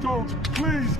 Don't, please.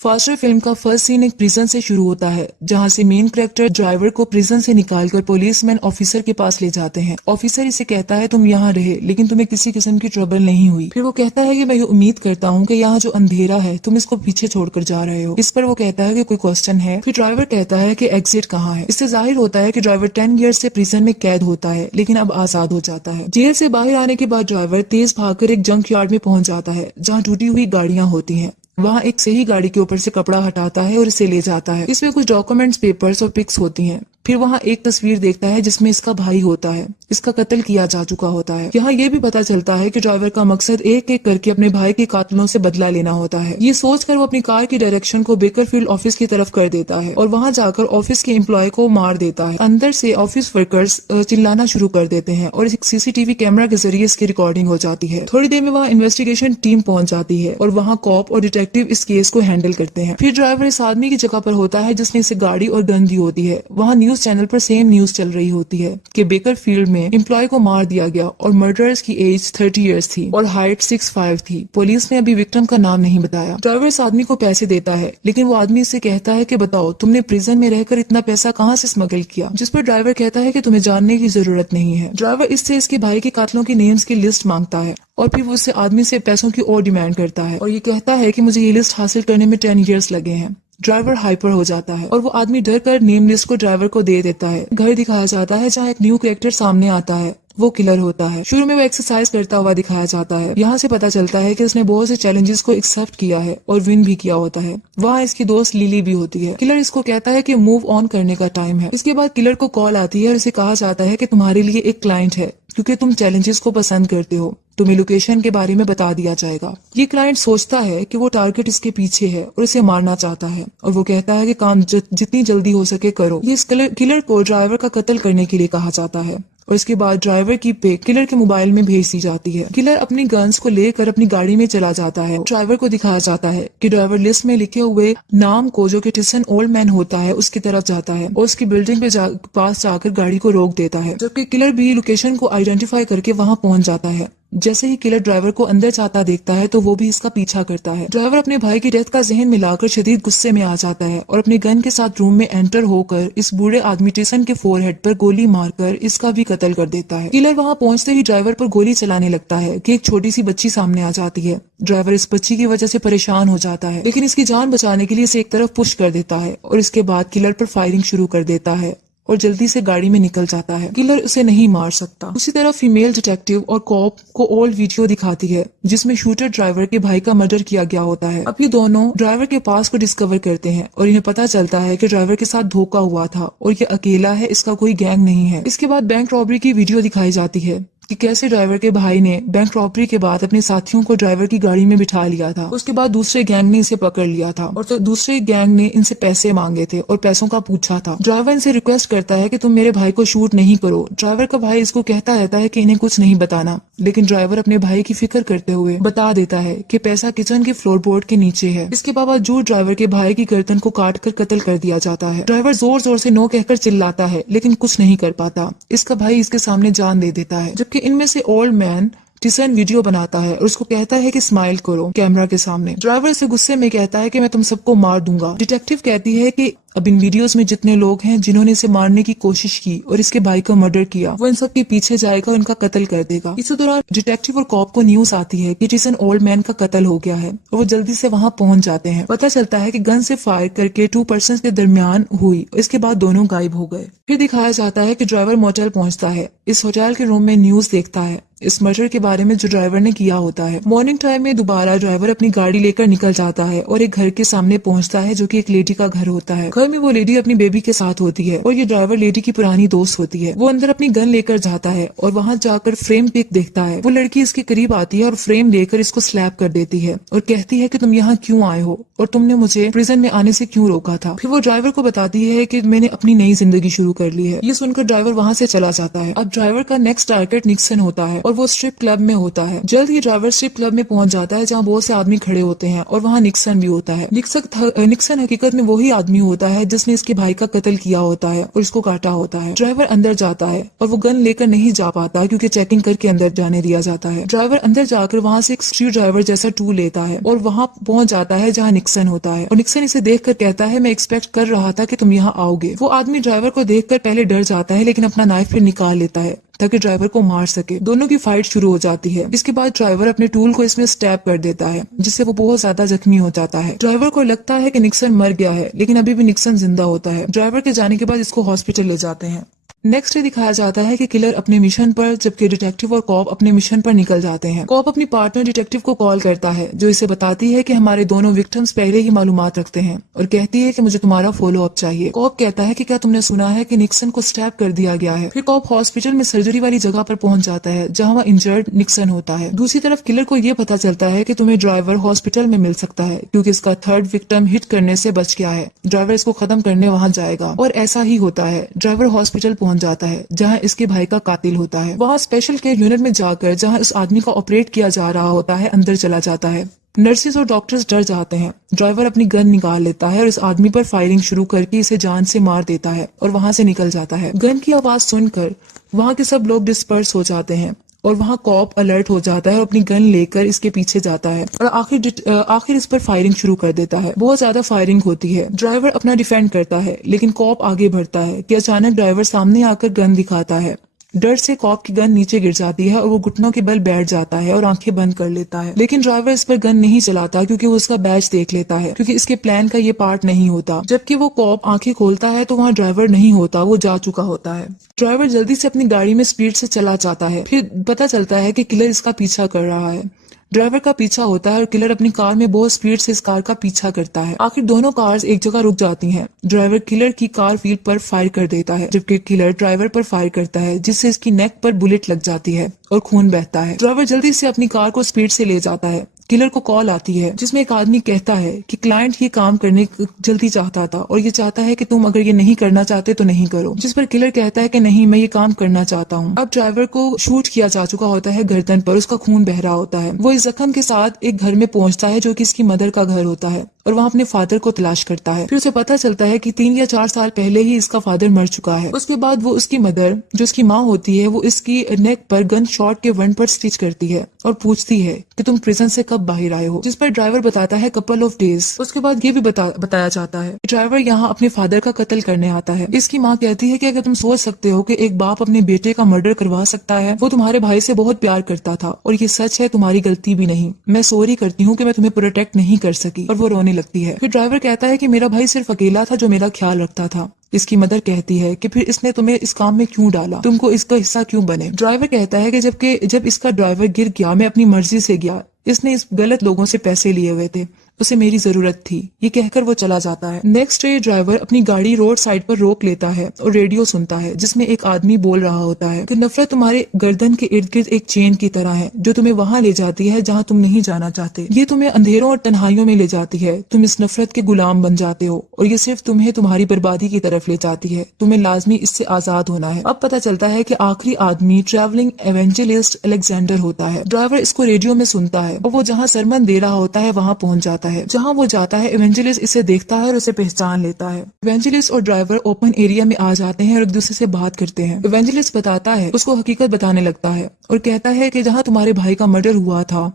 Faster film का first scene एक prison से शुरू होता है, जहां से मेन कैरेक्टर ड्राइवर को प्रिजन से निकालकर पुलिसमैन ऑफिसर के पास ले जाते हैं। ऑफिसर इसे कहता है तुम यहाँ रहे, लेकिन तुम्हें किसी किस्म की ट्रबल नहीं हुई। फिर वो कहता है कि मैं ये उम्मीद करता हूँ कि यहाँ जो अंधेरा है तुम इसको पीछे छोड़कर जा रहे हो। इस पर वो कहता है कि कोई क्वेश्चन है। फिर ड्राइवर कहता है कि एग्जिट कहाँ है। इससे जाहिर होता है कि ड्राइवर 10 ईयर्स से प्रिजन में कैद होता है, लेकिन अब आजाद हो जाता है। जेल से बाहर आने के बाद ड्राइवर तेज भागकर एक जंक यार्ड में पहुंच जाता है, जहाँ टूटी हुई गाड़ियां होती हैं। वहाँ एक सही गाड़ी के ऊपर से कपड़ा हटाता है और इसे ले जाता है। इसमें कुछ डॉक्यूमेंट्स, पेपर्स और पिक्स होती हैं। फिर वहाँ एक तस्वीर देखता है जिसमें इसका भाई होता है। इसका कत्ल किया जा चुका होता है। यहाँ ये भी पता चलता है कि ड्राइवर का मकसद एक एक करके अपने भाई के कातिलों से बदला लेना होता है। ये सोचकर वो अपनी कार की डायरेक्शन को बेकरफील्ड ऑफिस की तरफ कर देता है और वहाँ जाकर ऑफिस के एम्प्लॉय को मार देता है। अंदर से ऑफिस वर्कर्स चिल्लाना शुरू कर देते हैं और एक सीसीटीवी कैमरा के जरिए इसकी रिकॉर्डिंग हो जाती है। थोड़ी देर में वहाँ इन्वेस्टिगेशन टीम पहुंच जाती है और वहाँ कॉप और डिटेक्टिव इस केस को हैंडल करते हैं। फिर ड्राइवर इस आदमी की जगह पर होता है जिसने इसे गाड़ी और गन दी होती है। वहाँ न्यूज चैनल पर सेम न्यूज चल रही होती है कि बेकरफील्ड में एम्प्लॉय को मार दिया गया और मर्डरर्स की एज 30 इयर्स थी और हाइट 6'5" थी। पुलिस ने अभी विक्टिम का नाम नहीं बताया। ड्राइवर इस आदमी को पैसे देता है, लेकिन वो आदमी इससे कहता है कि बताओ तुमने प्रिजन में रहकर इतना पैसा कहाँ से स्मगल किया। जिस पर ड्राइवर कहता है कि तुम्हें जानने की जरूरत नहीं है। ड्राइवर इससे इसके भाई के कातलों की नेम्स की लिस्ट मांगता है और फिर वो उससे आदमी से पैसों की और डिमांड करता है और ये कहता है कि मुझे ये लिस्ट हासिल करने में 10 इयर्स लगे हैं। ड्राइवर हाइपर हो जाता है और वो आदमी डर कर नेम लिस्ट को ड्राइवर को दे देता है। घर दिखाया जाता है जहाँ एक न्यू कैरेक्टर सामने आता है। वो किलर होता है। शुरू में वो एक्सरसाइज करता हुआ दिखाया जाता है। यहाँ से पता चलता है कि उसने बहुत से चैलेंजेस को एक्सेप्ट किया है और विन भी किया होता है। वहाँ इसकी दोस्त लिली भी होती है। किलर इसको कहता है कि मूव ऑन करने का टाइम है। इसके बाद किलर को कॉल आती है और इसे कहा जाता है कि तुम्हारे लिए एक क्लाइंट है, क्योंकि तुम चैलेंजेस को पसंद करते हो, तुम्हें लोकेशन के बारे में बता दिया जाएगा। ये क्लाइंट सोचता है कि वो टारगेट इसके पीछे है और इसे मारना चाहता है और वो कहता है कि काम जितनी जल्दी हो सके करो। ये इस किलर को ड्राइवर का कत्ल करने के लिए कहा जाता है और इसके बाद ड्राइवर की पिक किलर के मोबाइल में भेज दी जाती है। किलर अपनी गन्स को लेकर अपनी गाड़ी में चला जाता है। ड्राइवर को दिखाया जाता है कि ड्राइवर लिस्ट में लिखे हुए नाम को, जो कि टिसन ओल्ड मैन होता है, उसकी तरफ जाता है और उसकी बिल्डिंग पे पास जाकर गाड़ी को रोक देता है, जबकि किलर भी लोकेशन को आइडेंटिफाई करके वहाँ पहुंच जाता है। जैसे ही किलर ड्राइवर को अंदर जाता देखता है तो वो भी इसका पीछा करता है। ड्राइवर अपने भाई की डेथ का जहन मिलाकर शदीद गुस्से में आ जाता है और अपने गन के साथ रूम में एंटर होकर इस बूढ़े आदमी टिसन के फोरहेड पर गोली मारकर इसका भी कत्ल कर देता है। किलर वहाँ पहुंचते ही ड्राइवर पर गोली चलाने लगता है कि एक छोटी सी बच्ची सामने आ जाती है। ड्राइवर इस बच्ची की वजह से परेशान हो जाता है, लेकिन इसकी जान बचाने के लिए इसे एक तरफ पुश कर देता है और इसके बाद किलर पर फायरिंग शुरू कर देता है और जल्दी से गाड़ी में निकल जाता है। किलर उसे नहीं मार सकता। उसी तरह फीमेल डिटेक्टिव और कॉप को ओल्ड वीडियो दिखाती है जिसमें शूटर ड्राइवर के भाई का मर्डर किया गया होता है। अब ये दोनों ड्राइवर के पास को डिस्कवर करते हैं और इन्हें पता चलता है कि ड्राइवर के साथ धोखा हुआ था और ये अकेला है, इसका कोई गैंग नहीं है। इसके बाद बैंक रॉबरी की वीडियो दिखाई जाती है कि कैसे ड्राइवर के भाई ने बैंक रॉबरी के बाद अपने साथियों को ड्राइवर की गाड़ी में बिठा लिया था। उसके बाद दूसरे गैंग ने इसे पकड़ लिया था और तो दूसरे गैंग ने इनसे पैसे मांगे थे और पैसों का पूछा था। ड्राइवर इनसे रिक्वेस्ट करता है कि तुम मेरे भाई को शूट नहीं करो। ड्राइवर का भाई इसको कहता रहता है कि इन्हें कुछ नहीं बताना, लेकिन ड्राइवर अपने भाई की फिक्र करते हुए बता देता है कि पैसा किचन के फ्लोरबोर्ड के नीचे है। इसके बावजूद ड्राइवर के भाई की गर्दन को काट कर कत्ल कर दिया जाता है। ड्राइवर जोर जोर से नो कहकर चिल्लाता है, लेकिन कुछ नहीं कर पाता। इसका भाई इसके सामने जान दे देता है, जबकि इनमें से ओल्ड मैन टिसन वीडियो बनाता है और उसको कहता है कि स्माइल करो कैमरा के सामने। ड्राइवर से गुस्से में कहता है कि मैं तुम सबको मार दूंगा। डिटेक्टिव कहती है कि अब इन वीडियोस में जितने लोग हैं जिन्होंने इसे मारने की कोशिश की और इसके भाई का मर्डर किया, वो इन सब के पीछे जाएगा और इनका कत्ल कर देगा। इसी दौरान डिटेक्टिव और कॉप को न्यूज आती है कि टिसन ओल्ड मैन का कत्ल हो गया है और वो जल्दी से वहाँ पहुंच जाते हैं। पता चलता है कि गन से फायर करके 2 पर्सन्स के दरमियान हुई। इसके बाद दोनों गायब हो गए। फिर दिखाया जाता है कि ड्राइवर मोटेल पहुंचता है। इस होटल के रूम में न्यूज देखता है इस मर्डर के बारे में जो ड्राइवर ने किया होता है। मॉर्निंग टाइम में दोबारा ड्राइवर अपनी गाड़ी लेकर निकल जाता है और एक घर के सामने पहुंचता है जो कि एक लेडी का घर होता है। घर में वो लेडी अपनी बेबी के साथ होती है और ये ड्राइवर लेडी की पुरानी दोस्त होती है। वो अंदर अपनी गन लेकर जाता है और वहाँ जाकर फ्रेम पिक देखता है। वो लड़की इसके करीब आती है और फ्रेम लेकर इसको स्लैप कर देती है और कहती है कि तुम यहाँ क्यों आए हो और तुमने मुझे प्रिजन में आने से क्यों रोका था। फिर वो ड्राइवर को बताती है कि मैंने अपनी नई जिंदगी शुरू कर ली है। ये सुनकर ड्राइवर वहाँ से चला जाता है। अब ड्राइवर का नेक्स्ट टारगेट निक्सन होता है और वो स्ट्रिप क्लब में होता है। जल्द ही ड्राइवर स्ट्रिप क्लब में पहुंच जाता है जहाँ बहुत से आदमी खड़े होते हैं और वहाँ निक्सन भी होता है। निक्सन हकीकत में वही आदमी होता है जिसने इसके भाई का कत्ल किया होता है और इसको काटा होता है। ड्राइवर अंदर जाता है और वो गन लेकर नहीं जा पाता क्योंकि चेकिंग करके अंदर जाने दिया जाता है। ड्राइवर अंदर जाकर वहाँ से एक स्क्रू ड्राइवर जैसा टूल लेता है और वहाँ पहुंच जाता है जहाँ निक्सन होता है और निक्सन इसे देखकर कहता है मैं एक्सपेक्ट कर रहा था कि तुम यहाँ आओगे। वो आदमी ड्राइवर को देखकर पहले डर जाता है लेकिन अपना नाइफ फिर निकाल लेता है ताकि ड्राइवर को मार सके। दोनों की फाइट शुरू हो जाती है। इसके बाद ड्राइवर अपने टूल को इसमें स्टैब कर देता है जिससे वो बहुत ज्यादा जख्मी हो जाता है। ड्राइवर को लगता है कि निक्सन मर गया है लेकिन अभी भी निक्सन जिंदा होता है। ड्राइवर के जाने के बाद इसको हॉस्पिटल ले जाते हैं। नेक्स्ट डे दिखाया जाता है कि किलर अपने मिशन पर जबकि डिटेक्टिव और कॉप अपने मिशन पर निकल जाते हैं। कॉप अपनी पार्टनर डिटेक्टिव को कॉल करता है जो इसे बताती है कि हमारे दोनों विक्टिम्स पहले ही मालूमात रखते हैं और कहती है कि मुझे तुम्हारा फॉलो अप चाहिए। कॉप कहता है कि क्या तुमने सुना है कि निक्सन को स्टैब कर दिया गया है। फिर कॉप हॉस्पिटल में सर्जरी वाली जगह पर पहुंच जाता है जहाँ वह इंजर्ड निक्सन होता है। दूसरी तरफ किलर को ये पता चलता है कि तुम्हें ड्राइवर हॉस्पिटल में मिल सकता है क्योंकि इसका थर्ड विक्टिम हिट करने से बच गया है। ड्राइवर इसको खत्म करने वहाँ जाएगा और ऐसा ही होता है। ड्राइवर हॉस्पिटल पहुंच जाता है जहाँ इसके भाई का कातिल होता है। वहाँ स्पेशल केयर यूनिट में जाकर जहाँ इस आदमी का ऑपरेट किया जा रहा होता है अंदर चला जाता है। नर्सेज और डॉक्टर्स डर जाते हैं। ड्राइवर अपनी गन निकाल लेता है और इस आदमी पर फायरिंग शुरू करके इसे जान से मार देता है और वहाँ से निकल जाता है। गन की आवाज सुनकर वहाँ के सब लोग डिस्पर्स हो जाते हैं और वहाँ कॉप अलर्ट हो जाता है और अपनी गन लेकर इसके पीछे जाता है और आखिर इस पर फायरिंग शुरू कर देता है। बहुत ज्यादा फायरिंग होती है। ड्राइवर अपना डिफेंड करता है लेकिन कॉप आगे बढ़ता है कि अचानक ड्राइवर सामने आकर गन दिखाता है। डर से कॉप की गन नीचे गिर जाती है और वो घुटनों के बल बैठ जाता है और आंखें बंद कर लेता है। लेकिन ड्राइवर इस पर गन नहीं चलाता क्योंकि वो उसका बैच देख लेता है क्योंकि इसके प्लान का ये पार्ट नहीं होता। जबकि वो कॉप आंखें खोलता है तो वहाँ ड्राइवर नहीं होता, वो जा चुका होता है। ड्राइवर जल्दी से अपनी गाड़ी में स्पीड से चला जाता है। फिर पता चलता है कि किलर इसका पीछा कर रहा है। ड्राइवर का पीछा होता है और किलर अपनी कार में बहुत स्पीड से इस कार का पीछा करता है। आखिर दोनों कार्स एक जगह रुक जाती हैं। ड्राइवर किलर की कार व्हील पर फायर कर देता है जबकि किलर ड्राइवर पर फायर करता है जिससे इसकी नेक पर बुलेट लग जाती है और खून बहता है। ड्राइवर जल्दी से अपनी कार को स्पीड से ले जाता है। किलर को कॉल आती है जिसमें एक आदमी कहता है कि क्लाइंट ये काम करने जल्दी चाहता था और ये चाहता है कि तुम अगर ये नहीं करना चाहते तो नहीं करो। जिस पर किलर कहता है कि नहीं, मैं ये काम करना चाहता हूँ। अब ड्राइवर को शूट किया जा चुका होता है गर्दन पर, उसका खून बह रहा होता है। वो इस जख्म के साथ एक घर में पहुंचता है जो कि इसकी मदर का घर होता है और वहाँ अपने फादर को तलाश करता है। फिर उसे पता चलता है कि 3 या 4 साल पहले ही इसका फादर मर चुका है। उसके बाद वो उसकी मदर जो उसकी माँ होती है वो इसकी नेक पर गन शॉट के वन पर स्टिच करती है और पूछती है कि तुम प्रिजन से कब बाहर आए हो, जिस पर ड्राइवर बताता है कपल ऑफ डेज। उसके बाद ये भी बताया जाता है ड्राइवर यहाँ अपने फादर का कत्ल करने आता है। इसकी माँ कहती है कि अगर तुम सोच सकते हो कि एक बाप अपने बेटे का मर्डर करवा सकता है, वो तुम्हारे भाई से बहुत प्यार करता था और ये सच है, तुम्हारी गलती भी नहीं। मैं सॉरी करती हूँ कि मैं तुम्हें प्रोटेक्ट नहीं कर सकी। और वो रोने लगती है। फिर ड्राइवर कहता है कि मेरा भाई सिर्फ अकेला था जो मेरा ख्याल रखता था। इसकी मदर कहती है कि फिर इसने तुम्हें इस काम में क्यों डाला, तुमको इसका हिस्सा क्यों बने। ड्राइवर कहता है कि जब इसका ड्राइवर गिर गया मैं अपनी मर्जी से गया, इसने इस गलत लोगों से पैसे लिए हुए थे, उसे मेरी जरूरत थी। ये कहकर वो चला जाता है। नेक्स्ट डे ड्राइवर अपनी गाड़ी रोड साइड पर रोक लेता है और रेडियो सुनता है जिसमें एक आदमी बोल रहा होता है कि नफरत तुम्हारे गर्दन के इर्द गिर्द एक चेन की तरह है जो तुम्हें वहां ले जाती है जहां तुम नहीं जाना चाहते। ये तुम्हें अंधेरों और तन्हाइयों में ले जाती है। तुम इस नफरत के गुलाम बन जाते हो और ये सिर्फ तुम्हें तुम्हारी बर्बादी की तरफ ले जाती है। तुम्हें लाजमी इससे आजाद होना है। अब पता चलता है कि आखिरी आदमी ट्रैवलिंग एवेंजलिस्ट अलेक्जेंडर होता है। ड्राइवर इसको रेडियो में सुनता है और वो जहाँ सरमन दे रहा होता है वहाँ पहुंच जाता है। जहाँ वो जाता है एवेंजलिस्ट इसे देखता है और उसे पहचान लेता है। एवेंजलिस्ट और ड्राइवर ओपन एरिया में आ जाते हैं और एक दूसरे से बात करते हैं। एवेंजलिस्ट बताता है, उसको हकीकत बताने लगता है और कहता है कि जहाँ तुम्हारे भाई का मर्डर हुआ था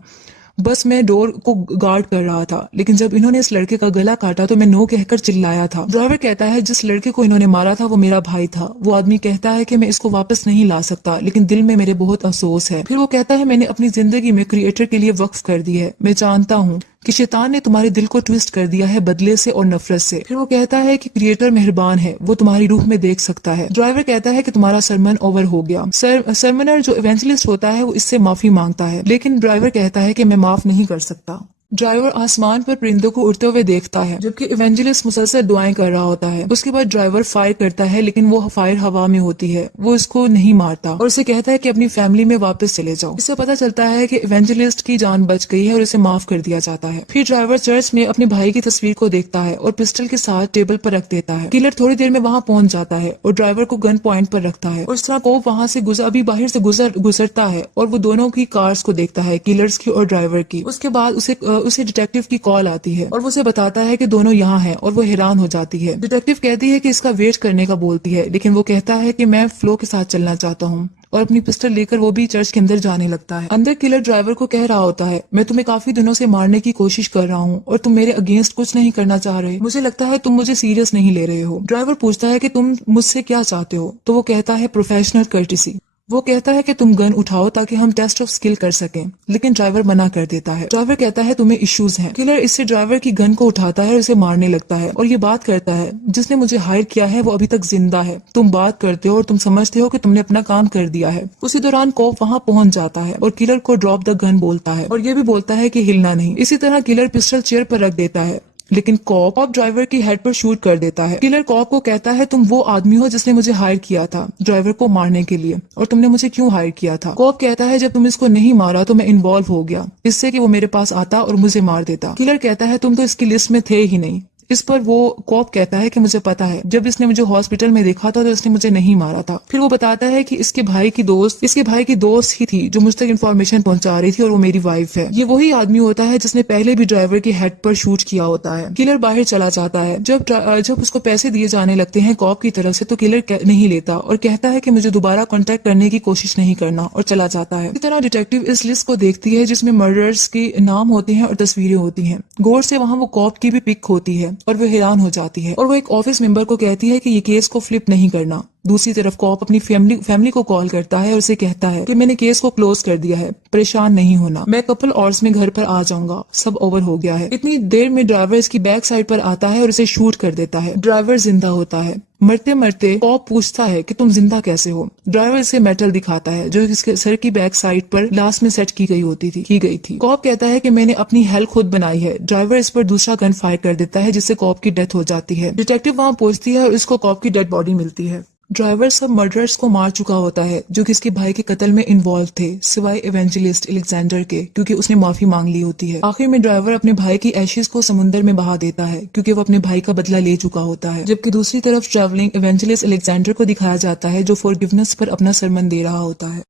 बस मैं डोर को गार्ड कर रहा था, लेकिन जब इन्होंने इस लड़के का गला काटा तो मैं नो कहकर चिल्लाया था। ड्राइवर कहता है जिस लड़के को इन्होंने मारा था वो मेरा भाई था। वो आदमी कहता है कि मैं इसको वापस नहीं ला सकता, लेकिन दिल में मेरे बहुत अफसोस है। फिर वो कहता है मैंने अपनी जिंदगी में क्रिएटर के लिए वक्फ कर दी है। मैं जानता हूँ कि शैतान ने तुम्हारे दिल को ट्विस्ट कर दिया है बदले से और नफरत से। फिर वो कहता है कि क्रिएटर मेहरबान है, वो तुम्हारी रूह में देख सकता है। ड्राइवर कहता है कि तुम्हारा सरमन ओवर हो गया। सरमनर जो इवेंजलिस्ट होता है वो इससे माफी मांगता है, लेकिन ड्राइवर कहता है कि मैं माफ नहीं कर सकता। ड्राइवर आसमान पर परिंदों को उड़ते हुए देखता है जबकि इवेंजलिस्ट मुसलसल दुआएं कर रहा होता है। उसके बाद ड्राइवर फायर करता है लेकिन वो फायर हवा में होती है, वो इसको नहीं मारता और उसे कहता है कि अपनी फैमिली में वापस चले जाओ। इससे पता चलता है कि इवेंजलिस्ट की जान बच गई है और उसे माफ कर दिया जाता है। फिर ड्राइवर चर्च में अपने भाई की तस्वीर को देखता है और पिस्टल के साथ टेबल पर रख देता है। किलर थोड़ी देर में वहाँ पहुंच जाता है और ड्राइवर को गन पॉइंट पर रखता है और इस तरह कोप वहाँ से बाहर से गुजरता है और वो दोनों की कार्स को देखता है, किलर्स की और ड्राइवर की। उसके बाद उसे उसे डिटेक्टिव की कॉल आती है और वो उसे बताता है कि दोनों यहाँ हैं और वो हैरान हो जाती है। डिटेक्टिव कहती है कि इसका वेट करने का बोलती है, लेकिन वो कहता है कि मैं फ्लो के साथ चलना चाहता हूँ और अपनी पिस्टल लेकर वो भी चर्च के अंदर जाने लगता है। अंदर किलर ड्राइवर को कह रहा होता है, मैं तुम्हें काफी दिनों से मारने की कोशिश कर रहा हूँ और तुम मेरे अगेंस्ट कुछ नहीं करना चाह रहे। मुझे लगता है तुम मुझे सीरियस नहीं ले रहे हो। ड्राइवर पूछता है कि तुम मुझसे क्या चाहते हो, तो वो कहता है प्रोफेशनल कर्टिसी। वो कहता है कि तुम गन उठाओ ताकि हम टेस्ट ऑफ स्किल कर सकें, लेकिन ड्राइवर मना कर देता है। ड्राइवर कहता है तुम्हें इश्यूज हैं। किलर इससे ड्राइवर की गन को उठाता है और उसे मारने लगता है और ये बात करता है, जिसने मुझे हायर किया है वो अभी तक जिंदा है। तुम बात करते हो और तुम समझते हो कि तुमने अपना काम कर दिया है। उसी दौरान कॉप वहां पहुंच जाता है और किलर को ड्रॉप द गन बोलता है और ये भी बोलता है कि हिलना नहीं। इसी तरह किलर पिस्टल चेयर पर रख देता है, लेकिन कॉप ड्राइवर की हेड पर शूट कर देता है। किलर कॉप को कहता है तुम वो आदमी हो जिसने मुझे हायर किया था ड्राइवर को मारने के लिए, और तुमने मुझे क्यों हायर किया था। कॉप कहता है जब तुम इसको नहीं मारा तो मैं इन्वॉल्व हो गया इससे कि वो मेरे पास आता और मुझे मार देता। किलर कहता है तुम तो इसकी लिस्ट में थे ही नहीं। इस पर वो कॉप कहता है कि मुझे पता है, जब इसने मुझे हॉस्पिटल में देखा था तो इसने मुझे नहीं मारा था। फिर वो बताता है कि इसके भाई की दोस्त ही थी जो मुझ तक इन्फॉर्मेशन पहुंचा रही थी और वो मेरी वाइफ है। ये वही आदमी होता है जिसने पहले भी ड्राइवर की हेड पर शूट किया होता है। किलर बाहर चला जाता है। जब उसको पैसे दिए जाने लगते हैं कॉप की तरफ से तो किलर नहीं लेता और कहता है कि मुझे दोबारा कॉन्टेक्ट करने की कोशिश नहीं करना और चला जाता है। इसी तरह डिटेक्टिव इस लिस्ट को देखती है जिसमें मर्डर्स के नाम होते हैं और तस्वीरें होती हैं। गौर से वहाँ वो कॉप की भी पिक होती है और वो हैरान हो जाती है और वो एक ऑफिस मेंबर को कहती है कि ये केस को फ्लिप नहीं करना। दूसरी तरफ कॉप अपनी फैमिली को कॉल करता है और उसे कहता है कि मैंने केस को क्लोज कर दिया है, परेशान नहीं होना, मैं कपल आवर्स में घर पर आ जाऊंगा, सब ओवर हो गया है। इतनी देर में ड्राइवर इसकी बैक साइड पर आता है और इसे शूट कर देता है। ड्राइवर जिंदा होता है। मरते मरते कॉप पूछता है कि तुम जिंदा कैसे हो। ड्राइवर इसे मेटल दिखाता है जो इसके सर की बैक साइड पर लास्ट में सेट की गई थी। कॉप कहता है कि मैंने अपनी हेल्थ खुद बनाई है। ड्राइवर इस पर दूसरा गन फायर कर देता है जिससे कॉप की डेथ हो जाती है। डिटेक्टिव वहां पहुंचती है और इसको कॉप की डेड बॉडी मिलती है। ड्राइवर सब मर्डरर्स को मार चुका होता है जो कि इसके भाई के कत्ल में इन्वॉल्व थे, सिवाय एवेंजलिस्ट अलेक्जेंडर के, क्योंकि उसने माफी मांग ली होती है। आखिर में ड्राइवर अपने भाई की एशेज को समुद्र में बहा देता है क्योंकि वो अपने भाई का बदला ले चुका होता है। जबकि दूसरी तरफ ट्रैवलिंग एवेंजलिस्ट अलेक्जेंडर को दिखाया जाता है जो फॉरगिवनेस पर अपना सरमन दे रहा होता है।